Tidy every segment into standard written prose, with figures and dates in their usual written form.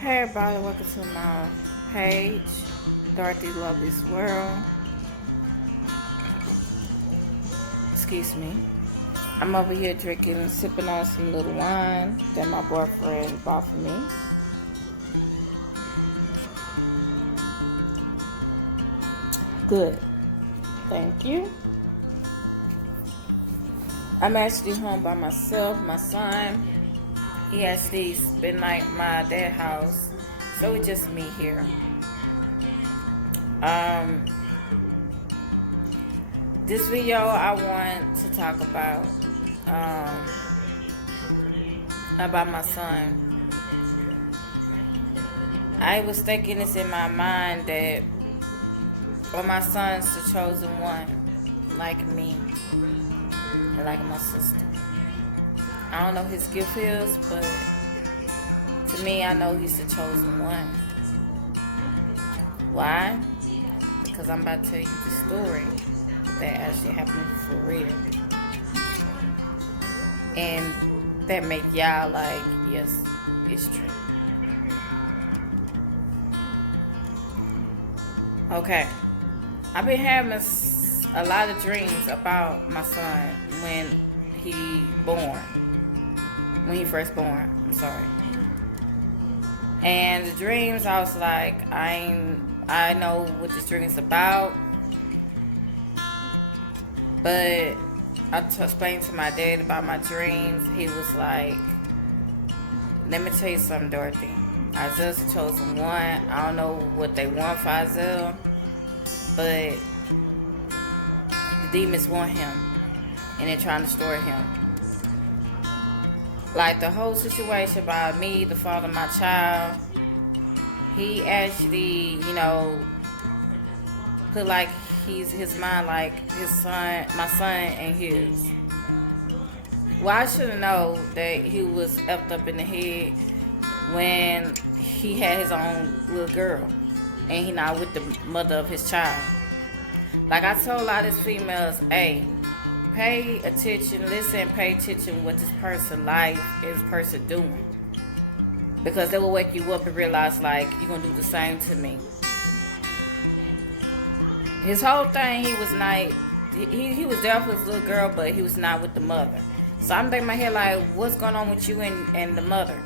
Hey everybody, welcome to my page, Dorothy Lovely's World. Excuse me. I'm over here drinking, sipping on some little wine that my boyfriend bought for me. Good. Thank you. I'm actually home by myself. My son, he actually spent like my dad's house, so it's just me here. Um, this video I want to talk um, about my son. I was thinking this in my mind that my son's the chosen one, like me, and like my sister. I don't know his gift is, but to me, I know he's the chosen one. Why? Because I'm about to tell you the story that actually happened for real. And that make y'all like, yes, it's true. Okay. I've been having a lot of dreams about my son when he first born, I'm sorry. And the dreams, I was like, I know what this dream is about, but I explained to my dad about my dreams. He was like, let me tell you something, Dorothy. Isaiah's the chosen one. I don't know what they want for Isaiah, but the demons want him, and they're trying to destroy him. Like the whole situation about me, the father of my child, he actually, put like his mind like his son, my son, and his. Well, I should have known that he was effed up in the head when he had his own little girl, and he not with the mother of his child. Like I told a lot of these females, hey, pay attention, listen, pay attention what this person life is person doing. Because they will wake you up and realize like you're gonna do the same to me. His whole thing, he was not he was there for his little girl, but he was not with the mother. So I'm thinking in my head like, what's going on with you and the mother?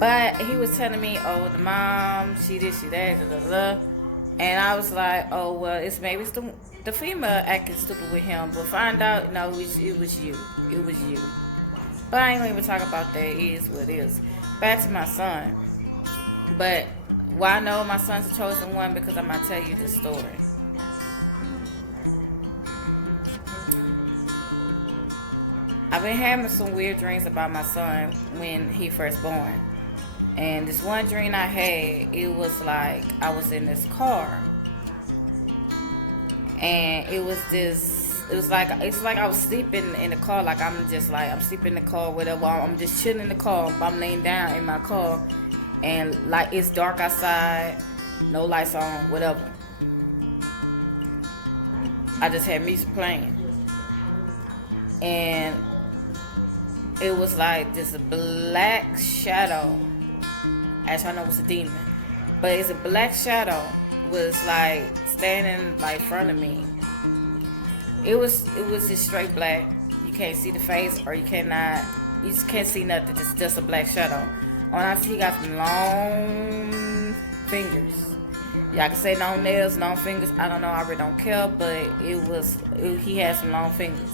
But he was telling me, oh, the mom, she this, she that, blah, blah, blah. And I was like, oh, well, it's the female acting stupid with him. But find out, no, it was you. It was you. But I ain't gonna even talk about that. It is what it is. Back to my son. But why I know my son's the chosen one? Because I'm gonna tell you this story. I've been having some weird dreams about my son when he first born. And this one dream I had, it was like I was in this car. And it's like I was sleeping in the car, like I'm sleeping in the car, whatever. I'm just chilling in the car, I'm laying down in my car, and like it's dark outside, no lights on, whatever. I just had music playing. And it was like this black shadow. Actually, I know it's a demon, but it's a black shadow was like standing like in front of me. It was just straight black. You can't see the face, or you just can't see nothing. Just a black shadow. On I see he got some long fingers. Y'all can say no nails, long fingers. I don't know. I really don't care, but he had some long fingers,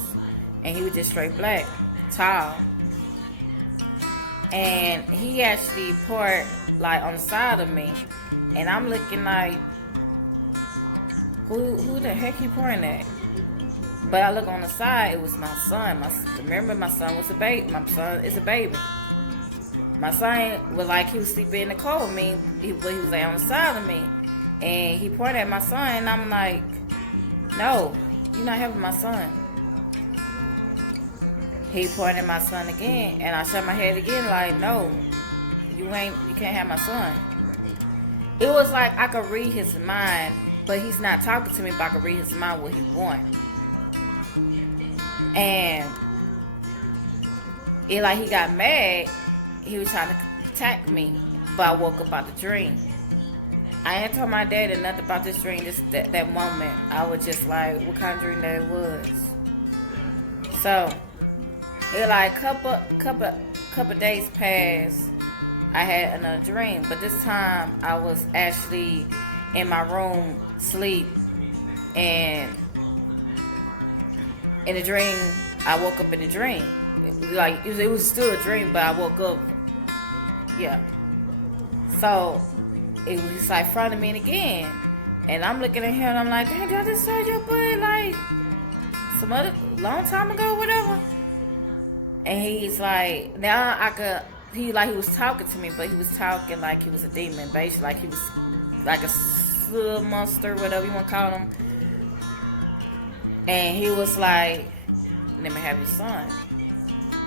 and he was just straight black, tall. And he actually poured like on the side of me, and I'm looking like, who the heck he pouring at? But I look on the side, it was my son. Remember, my son was a baby. My son is a baby. My son was like, he was sleeping in the car with me, but he was like on the side of me, and he pointed at my son, and I'm like, no, you're not having my son. He pointed at my son again, and I shook my head again like, no, you can't have my son. It was like I could read his mind, but he's not talking to me, but I could read his mind what he want. And it like he got mad. He was trying to attack me, but I woke up out the dream. I ain't told my daddy nothing about this dream. That moment, I was just like, what kind of dream that it was. So it like couple days passed. I had another dream, but this time I was actually in my room, sleep, and in the dream, I woke up in the dream. Like it was still a dream, but I woke up. Yeah. So it was like front of me again, and I'm looking at him, and I'm like, "Dang, did I just saw your butt like some other long time ago, whatever?" And he's like, now I could. He was talking to me, but he was talking like he was a demon, basically, like he was like a little monster, whatever you want to call him. And he was like, "Let me have your son."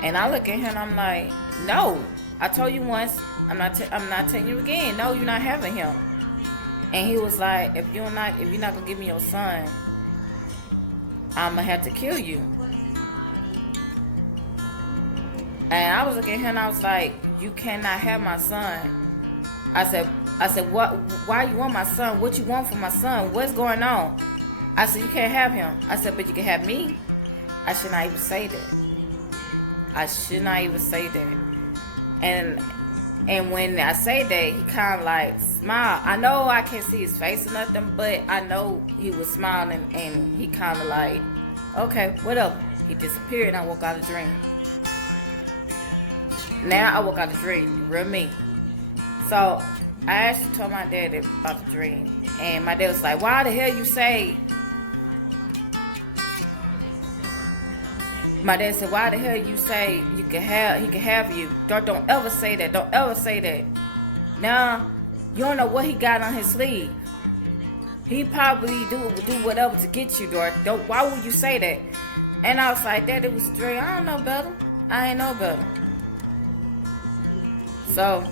And I look at him, and I'm like, "No, I told you once. I'm not telling you again. No, you're not having him." And he was like, if you're not gonna give me your son, I'm gonna have to kill you." And I was looking at him, and I was like, "You cannot have my son." I said, "What? Why you want my son? What you want from my son? What's going on?" I said, "You can't have him." I said, "But you can have me." I should not even say that. I should not even say that. And when I say that, he kind of like smiled. I know I can't see his face or nothing, but I know he was smiling, and he kind of like, okay, whatever. He disappeared, and I woke out of the dream. Now I woke out of the dream. You real me. So I actually told my dad about the dream, and my dad was like, "Why the hell you say?" My dad said, "Why the hell you say he can have you? Don't ever say that. Don't ever say that. Now you don't know what he got on his sleeve. He probably do whatever to get you, Dorothy. Why would you say that?" And I was like, "Dad, it was a dream. I don't know better. I ain't know better." So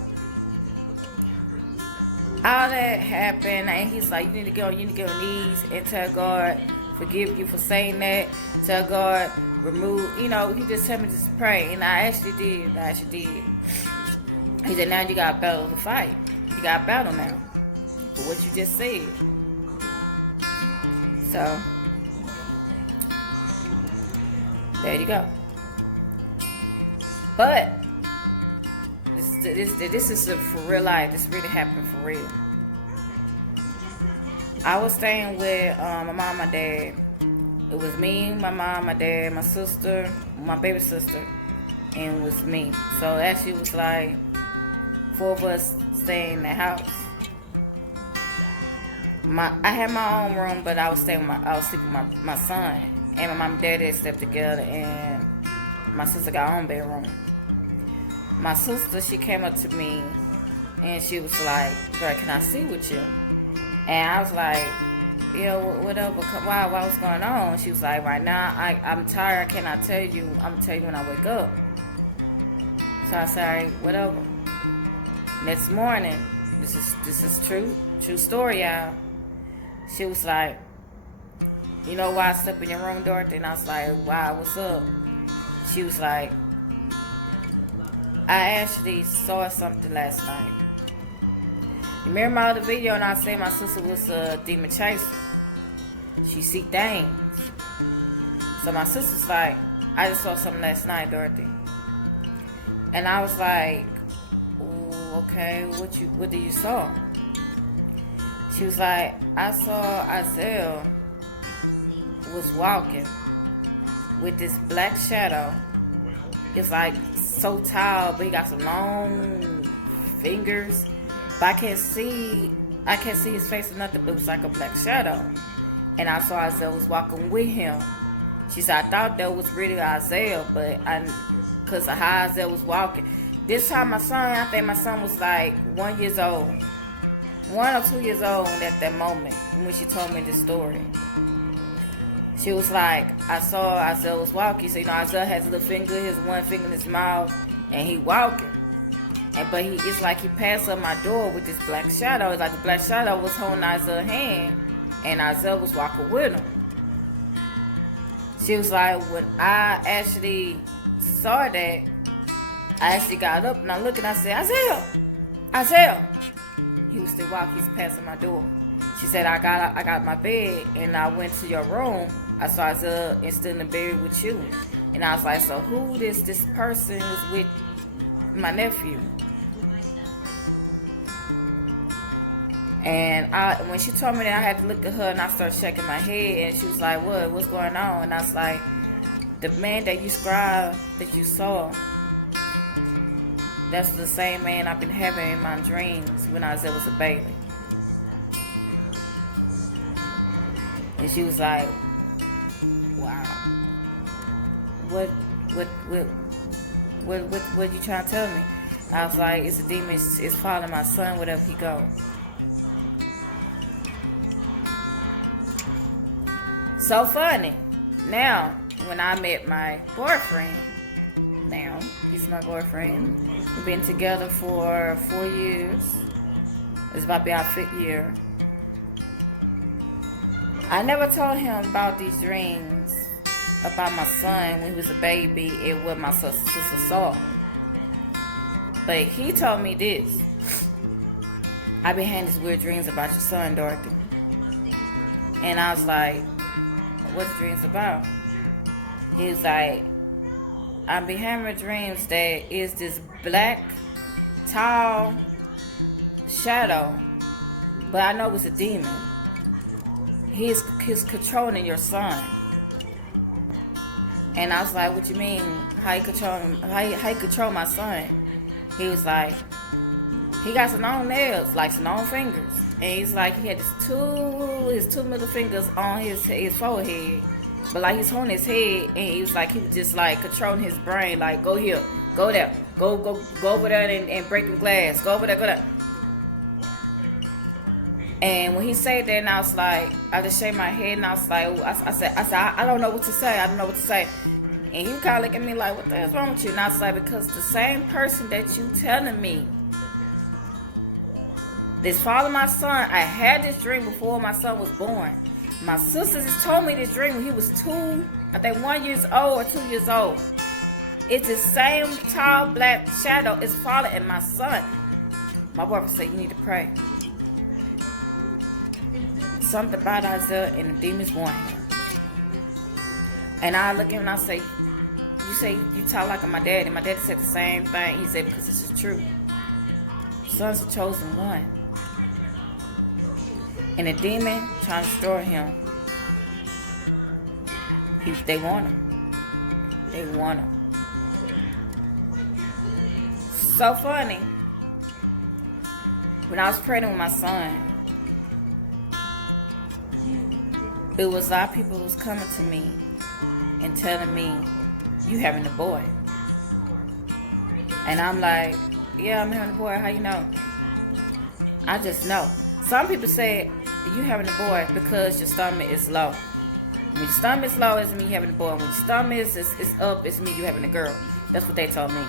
all that happened, and he's like, you need to get on your knees and tell God, forgive you for saying that. Tell God, remove, he just told me to pray, and I actually did. He said, now you got a battle to fight. You got a battle now for what you just said. So there you go. But this is for real life. This really happened for real. I was staying with my mom, my dad. It was me, my mom, my dad, my sister, my baby sister, and it was me. So actually, it was like 4 of us staying in the house. I had my own room, but I was sleeping with my son, and my mom and dad had slept together, and my sister got her own bedroom. My sister, she came up to me, and she was like, "Girl, can I sit with you?" And I was like, "Yeah, whatever. Why? What's going on?" She was like, "Right now, I'm tired. I cannot tell you. I'm gonna tell you when I wake up." So I said, "All right, whatever." Next morning, this is true story, y'all. She was like, "You know why I slept in your room, Dorothy?" And I was like, "Why? What's up?" She was like, "I actually saw something last night." You remember my other video, and I said my sister was a demon chaser. She see things. So my sister's like, "I just saw something last night, Dorothy." And I was like, "Ooh, okay, what did you saw?" She was like, "I saw Isaiah was walking with this black shadow. It's like so tall, but he got some long fingers. But I can't see his face or nothing, but it was like a black shadow. And I saw Isaiah was walking with him." She said, "I thought that was really Isaiah, but because of how Isaiah was walking." This time I think my son was like 1 year old. 1 or 2 years old at that moment when she told me this story. She was like, "I saw Isaiah was walking." So, Isaiah has a little finger, his one finger in his mouth, and he walking. But it's like he passed up my door with this black shadow. It's like the black shadow was holding Isaiah's hand, and Isaiah was walking with him. She was like, when I actually saw that, I actually got up and I looked and I said, Isaiah. He was still walking. He's passing my door. She said, I got my bed and I went to your room. I saw Isaiah and stood in the bed with you. And I was like, so who this person was with my nephew? And when she told me that, I had to look at her and I started shaking my head. And she was like, what's going on? And I was like, the man that you described, that you saw, that's the same man I've been having in my dreams when Isaiah was a baby. And she was like, wow. What you trying to tell me? I was like, it's a demon. It's following my son wherever he goes. So funny. Now, when I met my boyfriend, now he's my boyfriend. We've been together for 4 years. It's about to be our 5th year. I never told him about these dreams about my son when he was a baby and what my sister saw. But he told me this. I've been having these weird dreams about your son, Dorothy. And I was like, what's the dreams about? He was like, I've been having dreams that is this black, tall shadow, but I know it's a demon. He's controlling your son. And I was like, what you mean? How you control my son? He was like, he got some long nails, like some long fingers. And he's like, he had his two middle fingers on his forehead. But like he's holding his head, and he was like, he was just like controlling his brain, like, go here, go there, go over there and break the glass, go over there, go there. And when he said that, and I was like, I just shake my head, and I was like, I said, I don't know what to say. I don't know what to say. And he kind of looked at me like, what the hell's wrong with you? And I was like, because the same person that you telling me this father, my son, I had this dream before my son was born. My sister just told me this dream when he was 1 year old or 2 years old. It's the same tall black shadow is following my son. My boyfriend said, you need to pray. Something about Isaiah and the demons want him. And I look at him and I say, you talk like my daddy. My daddy said the same thing. He said, because this is true. Son's the chosen one. And the demon trying to destroy him. They want him. They want him. So funny. When I was pregnant with my son, it was a lot of people was coming to me and telling me, you having a boy. And I'm like, yeah, I'm having a boy. How you know? I just know. Some people say, you having a boy because your stomach is low. When your stomach is low, it's me having a boy. When your stomach is up, it's me you having a girl. That's what they told me.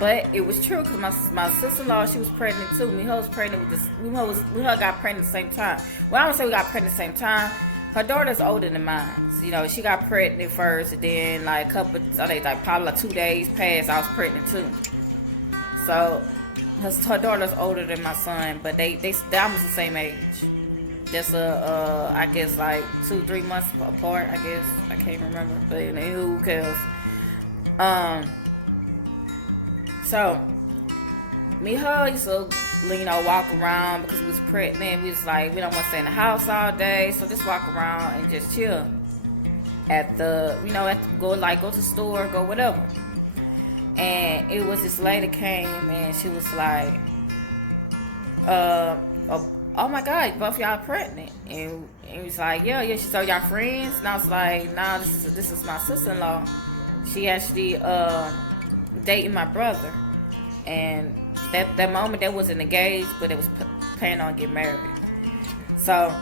But it was true because my sister-in-law, she was pregnant too. Miho was pregnant with this. Miho got pregnant at the same time. Well, I don't say we got pregnant at the same time. Her daughter's older than mine. So, you know, she got pregnant first, and then like probably like 2 days past, I was pregnant too. So her daughter's older than my son, but they almost the same age. Just I guess like 2-3 months apart. I guess I can't remember, but you know, who cares? So me and her used to, you know, walk around because we was pregnant. We was like, we don't want to stay in the house all day, so just walk around and just chill at the, you know, go to the store, go whatever. And it was this lady came and she was like, oh my God, both y'all pregnant. And he was like, yeah. She said, y'all friends? And I was like, nah, this is my sister-in-law. She actually dating my brother. And that moment they wasn't engaged, but it was planning on getting married. So,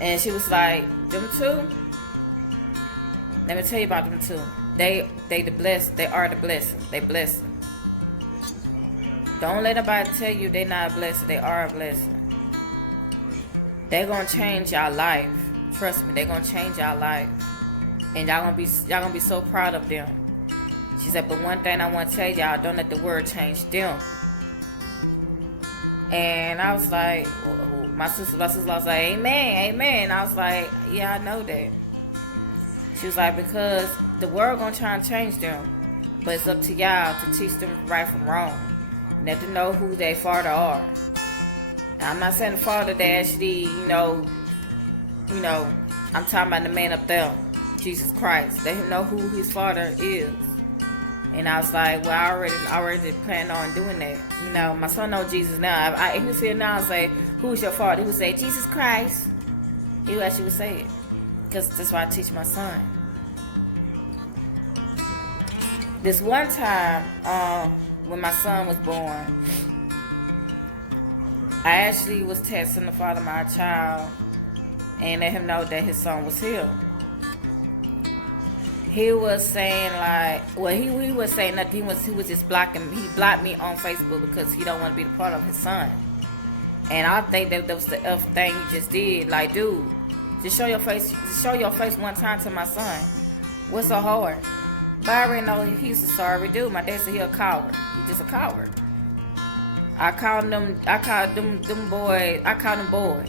and she was like, them two, let me tell you about them two. They the blessed. They are the blessing. They blessing. Don't let nobody tell you they're not a blessing. They are a blessing. They're gonna change y'all life. Trust me, they're gonna change y'all life, and y'all gonna be so proud of them. She said, but one thing I want to tell y'all, don't let the word change them. And I was like, my sister-in-law was like, amen, amen. I was like, yeah, I know that. She was like, because the world gonna try and change them, but it's up to y'all to teach them right from wrong. And let them know who their father are. Now, I'm not saying the father that actually, you know, I'm talking about the man up there, Jesus Christ. Let him know who his father is. And I was like, well, I already planned on doing that. You know, my son knows Jesus now. If he was here now and say, who's your father? He would say, Jesus Christ. He actually would say it. Because that's why I teach my son. This one time, when my son was born, I actually was texting the father of my child and let him know that his son was here. He was saying like, well, he was saying nothing. He was just blocking. He blocked me on Facebook because he don't want to be the part of his son. And I think that was the F thing you just did. Like, dude, just show your face. Just show your face one time to my son. What's so hard? But I already know he's a sorry dude. My dad said he a coward. He's just a coward. I called them boys. I called them boys.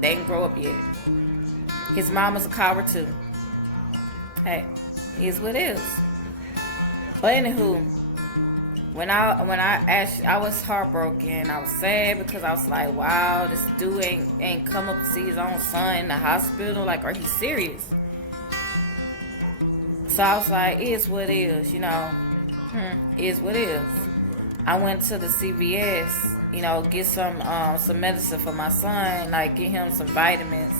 They didn't grow up yet. His mama's a coward too. Hey, is what it is. But anywho, when I actually, I was heartbroken. I was sad because I was like, wow, this dude ain't come up to see his own son in the hospital. Like, are he serious? So I was like, it is what it is, you know. It is what it is. I went to the CVS, you know, get some medicine for my son, like get him some vitamins.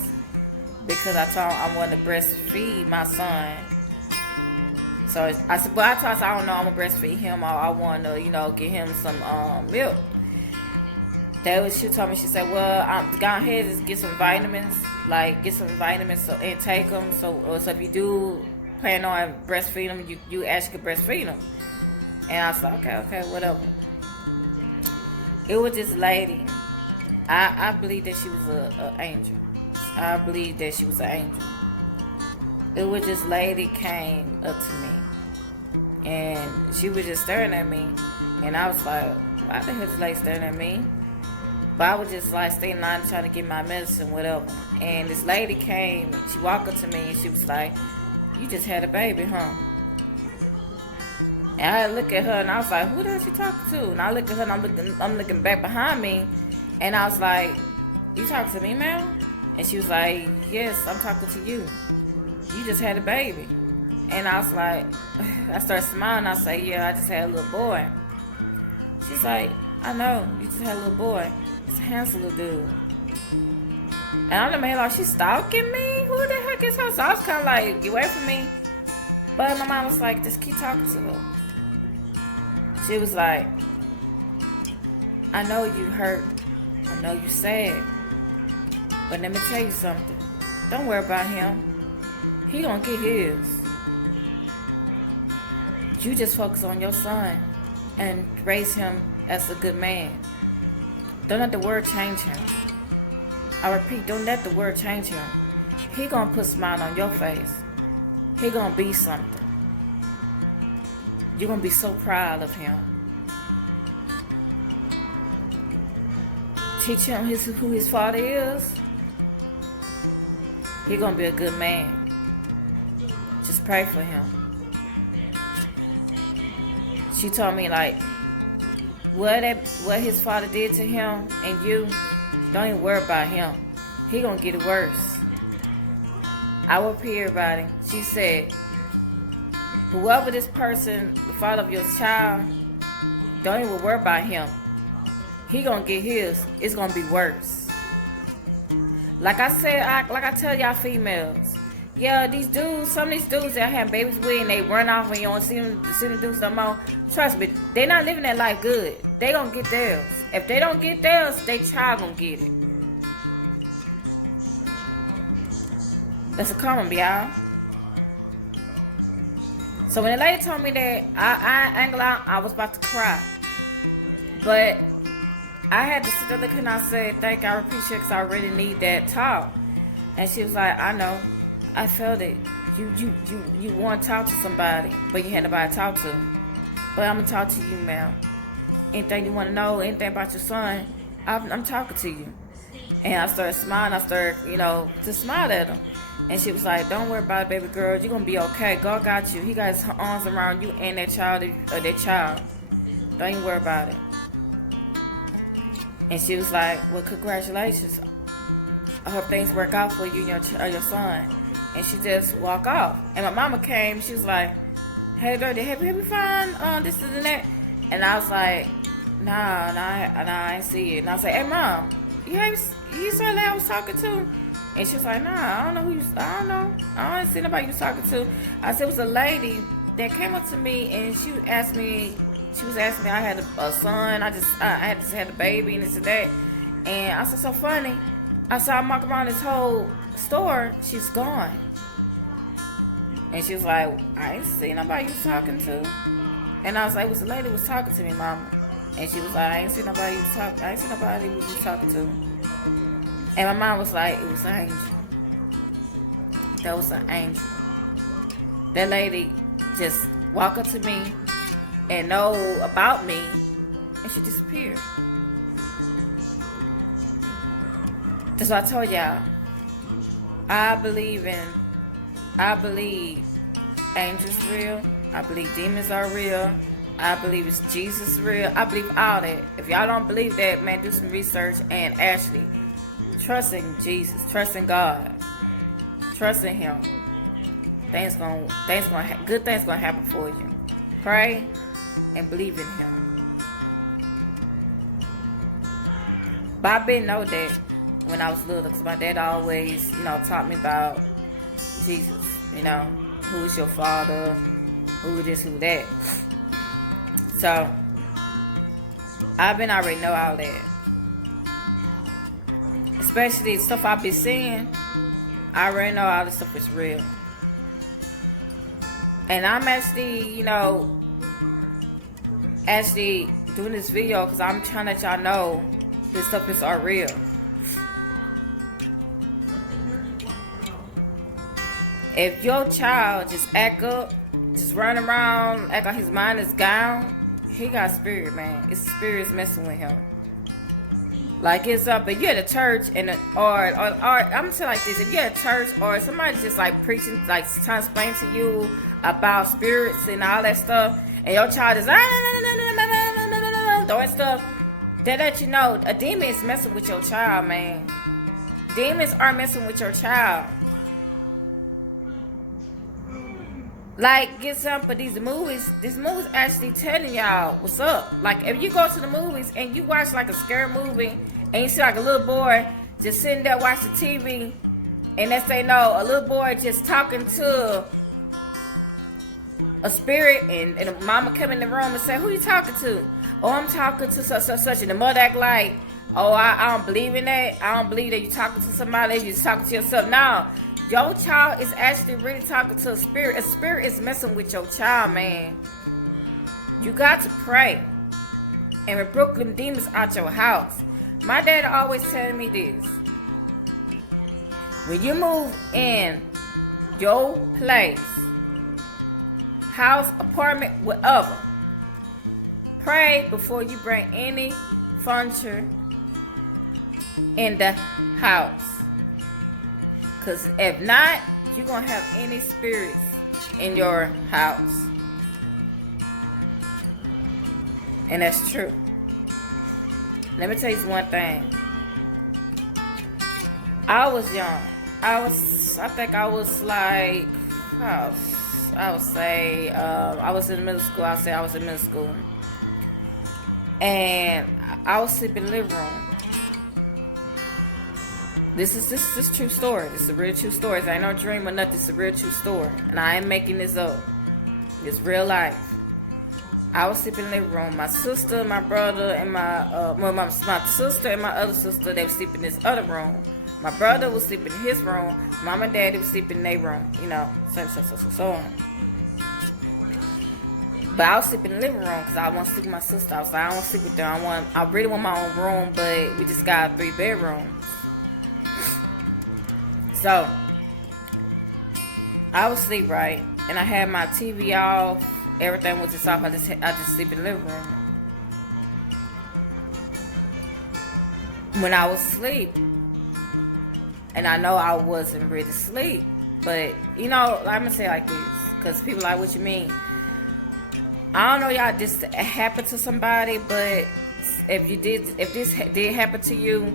Because I told him I want to breastfeed my son. So I said, but I told him, I don't know, I'm going to breastfeed him. I want to, you know, get him some milk. She told me, she said, well, go ahead and get some vitamins. Like, get some vitamins and take them. So if you do plan on breastfeeding them, you actually can breastfeed them. And I was like, okay, whatever. It was this lady. I believe that she was an angel. I believe that she was an angel. It was this lady came up to me. And she was just staring at me. And I was like, why the hell is this lady staring at me? But I was just like staying in line trying to get my medicine, whatever. And this lady came, she walked up to me and she was like, you just had a baby, huh? And I look at her and I was like, who the hell is she talking to? And I look at her and I'm looking back behind me. And I was like, you talking to me, ma'am? And she was like, yes, I'm talking to you. You just had a baby. And I was like, I started smiling. I said, yeah, I just had a little boy. She's like, I know, you just had a little boy. It's a handsome little dude. And I'm the man like, she's stalking me? Who the heck is her? So I was kind of like, get away from me. But my mom was like, just keep talking to her. She was like, I know you hurt. I know you sad. But let me tell you something. Don't worry about him. He gonna get his. You just focus on your son and raise him as a good man. Don't let the word change him. I repeat, don't let the word change him. He gonna put a smile on your face. He gonna be something. You're gonna be so proud of him. Teach him who his father is. He gonna be a good man. Just pray for him. She told me like, what his father did to him and you, don't even worry about him. He gonna get it worse. I will hear about him. She said, whoever this person, the father of your child, don't even worry about him. He gonna get his. It's gonna be worse. Like I said, like I tell y'all females, yeah, these dudes, some of these dudes that have babies with and they run off and you don't see them do no more. Trust me, they not living that life good. They gonna get theirs. If they don't get theirs, their child gonna get it. That's a comment, y'all. So when the lady told me that, I ain't gonna lie, I was about to cry. But I had to sit there looking and I said, thank you, I appreciate it because I really need that talk. And she was like, I know. I felt it. you want to talk to somebody, but you had nobody to talk to. But I'm gonna talk to you, ma'am. Anything you want to know, anything about your son, I'm talking to you. And I started smiling. I started, to smile at him. And she was like, don't worry about it, baby girl. You're going to be okay. God got you. He got his arms around you and that child. Don't even worry about it. And she was like, well, congratulations. I hope things work out for you and your son. And she just walked off. And my mama came. She was like, hey, Dirty, have you found this and that? And I was like, nah, I ain't see it. And I was like, hey, Mom, you saw that I was talking to? And she was like, nah, I don't know I don't see nobody you was talking to. I said, it was a lady that came up to me and she was asking me, I had a son, I had just had a baby and this and that. And I said, so funny. I saw her walk around this whole store, she's gone. And she was like, I ain't see nobody you was talking to. And I was like, it was a lady who was talking to me, Mama. And she was like, I ain't see nobody you was talking to. And my mom was like, it was an angel. That was an angel. That lady just walked up to me and know about me, and she disappeared. That's what I told y'all. I believe angels real. I believe demons are real. I believe it's Jesus real. I believe all that. If y'all don't believe that, man, do some research and actually trust in Jesus, trust in God, trust in Him. Good things gonna happen for you. Pray and believe in Him. But I didn't know that when I was little, because my dad always, taught me about Jesus. Who's your father? Who this? Who that? So I already know all that. Especially stuff I've been seeing, I already know all this stuff is real. And I'm actually doing this video because I'm trying to let y'all know this stuff is all real. If your child just act up, just run around, act like his mind is gone, he got spirit, man. It's spirit's messing with him. Like it's up, if you're at a church or I'm saying like this, if you're at a church or somebody's just like preaching, like trying to explain to you about spirits and all that stuff, and your child is doing stuff, that let you know a demon is messing with your child, man. Demons are messing with your child. Like, get some of these movies actually telling y'all what's up. Like, if you go to the movies and you watch like a scary movie and you see like a little boy just sitting there watching TV, and let's say a little boy just talking to a spirit, and the mama come in the room and say, who you talking to? Oh, I'm talking to such, and the mother act like, oh, I don't believe in that. I don't believe that you're talking to somebody, you're just talking to yourself. No. Your child is actually really talking to a spirit. A spirit is messing with your child, man. You got to pray and rebuke them demons out your house. My dad always telling me this. When you move in your place, house, apartment, whatever, pray before you bring any furniture in the house. Because if not, you're going to have any spirits in your house. And that's true. Let me tell you one thing. I was young. I think I was like, I would say, I was in middle school. I'll say I was in middle school. And I was sleeping in the living room. This is true story. This is a real true story. This ain't no dream or nothing. It's a real true story. And I ain't making this up. It's real life. I was sleeping in the living room. My sister, my brother, and my sister and my other sister, they were sleeping in this other room. My brother was sleeping in his room. Mom and daddy was sleeping in their room. So on. But I was sleeping in the living room because I want to sleep with my sister. I was like, I don't want to sleep with them. I really want my own room, but we just got 3 bedrooms. So, I was asleep, right? And I had my TV off. Everything was just off. I just sleep in the living room. When I was asleep, and I know I wasn't really asleep, but you know, I'm gonna say it like this, cause people like, what you mean? I don't know, y'all. This happened to somebody, but if this did happen to you,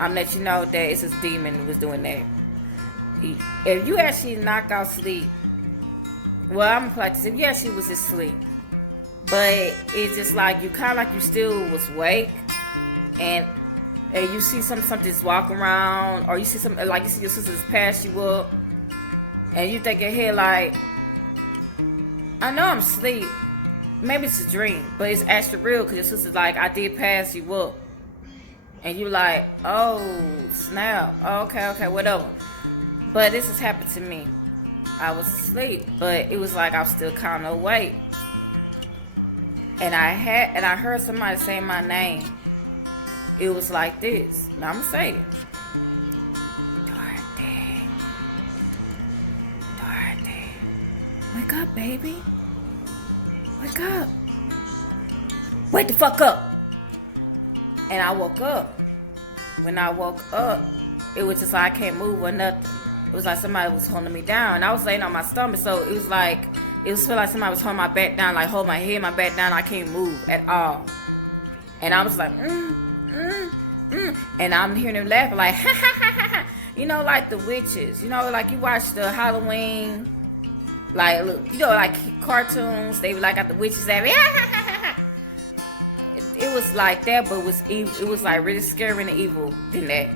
I'm let you know that it's this demon who was doing that. If you actually knock out sleep, well, I'm gonna play this. If you actually was asleep, but it's just like you kind of like you still was awake, and you see something's walking around, or you see something like you see your sisters pass you up, and you think in your head like, I know I'm asleep. Maybe it's a dream, but it's actually real because your sister's like, I did pass you up. And you like, oh, snap. Oh, okay, whatever. But this has happened to me. I was asleep, but it was like I was still kind of awake. And I heard somebody say my name. It was like this. Now I'm going to say it. Dorothy. Wake up, baby. Wake up. Wake the fuck up. And I woke up. When I woke up, it was just like I can't move or nothing. It was like somebody was holding me down. And I was laying on my stomach, so it was feel like somebody was holding my back down, like hold my head, my back down. I can't move at all. And I was like, And I'm hearing them laughing like, ha ha ha ha ha. You know, like the witches. You know, like you watch the Halloween, like, you know, like cartoons. They like got the witches laughing. It was like that, but it was evil. It was like really scary and evil than that.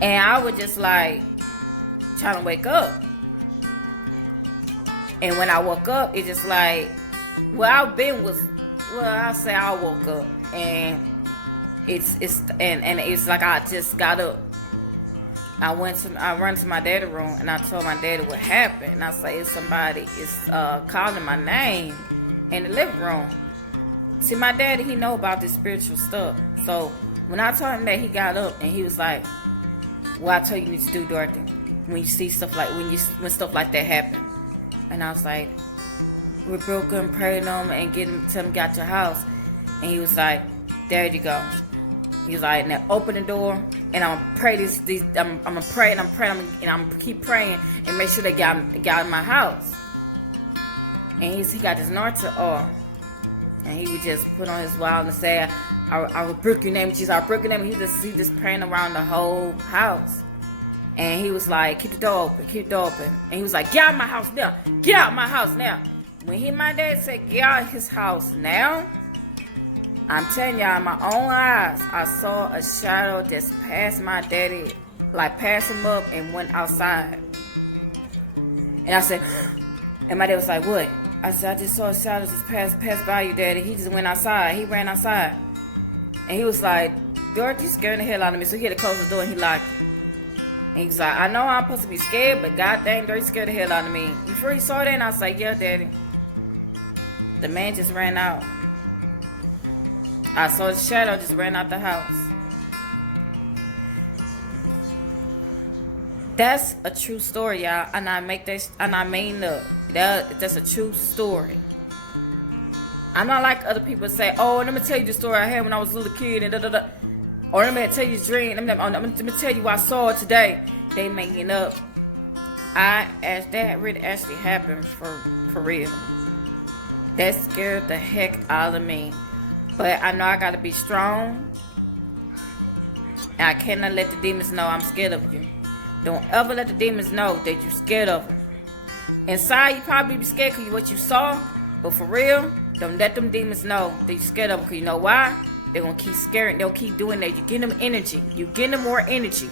And I was just like trying to wake up. And when I woke up, it just like, I'll say I woke up, and it's like I just got up. I run to my daddy's room, and I told my daddy what happened. And I say, somebody is calling my name in the living room. See, my daddy, he know about this spiritual stuff. So when I told him that, he got up and he was like, "What I tell you need to do, Dorothy, when you see stuff like when stuff like that happen?" And I was like, "Rebuke him, pray them, and tell him get your house." And he was like, "There you go." He's like, "Now open the door, and I'm gonna pray I'm gonna pray and I'm praying and I'm keep praying and make sure they got in my house." And he got his anointing oil, and he would just put on his wild and say, I rebuke your name, Jesus. I rebuke your name. He just praying around the whole house. And he was like, keep the door open. And he was like, get out of my house now. Get out of my house now. When my dad said, get out of his house now, I'm telling y'all, in my own eyes, I saw a shadow just pass my daddy, like pass him up and went outside. And I said, and my dad was like, what? I said, I just saw a shadow just pass by you, Daddy. He just went outside. He ran outside. And he was like, Dorothy, you scaring the hell out of me. So he had to close the door and he locked it. And he was like, I know I'm supposed to be scared, but God dang, Dorothy scared the hell out of me. Before he saw that, and I was like, yeah, Daddy. The man just ran out. I saw the shadow just ran out the house. That's a true story, y'all. And I mean that's a true story. I'm not like other people say, oh, let me tell you the story I had when I was a little kid and da. Or let me tell you the dream. Let me tell you what I saw today. They making up. That really actually happened for real. That scared the heck out of me. But I know I gotta be strong. And I cannot let the demons know I'm scared of you. Don't ever let the demons know that you're scared of them. Inside, you probably be scared because of what you saw. But for real, don't let them demons know that you're scared of them. Because you know why? They're going to keep scaring. They'll keep doing that. You get them energy. You get them more energy.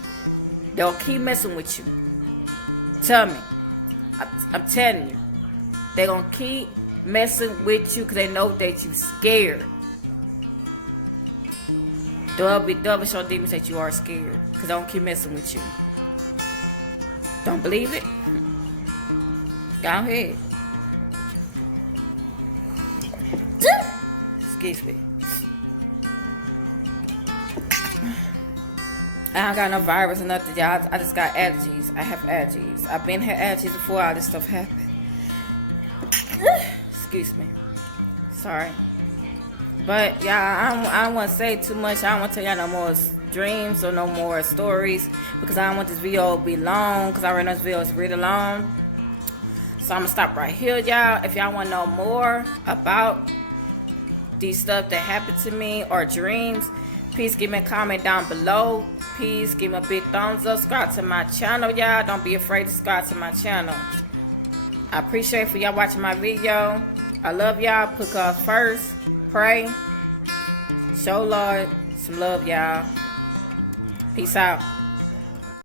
They'll keep messing with you. Tell me. I'm telling you. They're going to keep messing with you because they know that you're scared. They'll be showing demons that you are scared. Because they don't keep messing with you. Don't believe it? Go ahead. Excuse me. I don't got no virus or nothing, y'all. I just got allergies. I have allergies. I've been had allergies before all this stuff happened. Excuse me. Sorry. But y'all, I don't want to say too much. I don't want to tell y'all no more dreams or no more stories because I don't want this video to be long because I already know this video is really long. So I'm going to stop right here, y'all. If y'all want to know more about these stuff that happened to me or dreams, please give me a comment down below. Please give me a big thumbs up. Subscribe to my channel, y'all. Don't be afraid to subscribe to my channel. I appreciate for y'all watching my video. I love y'all. Put God first. Pray. Show Lord some love, y'all. Peace out.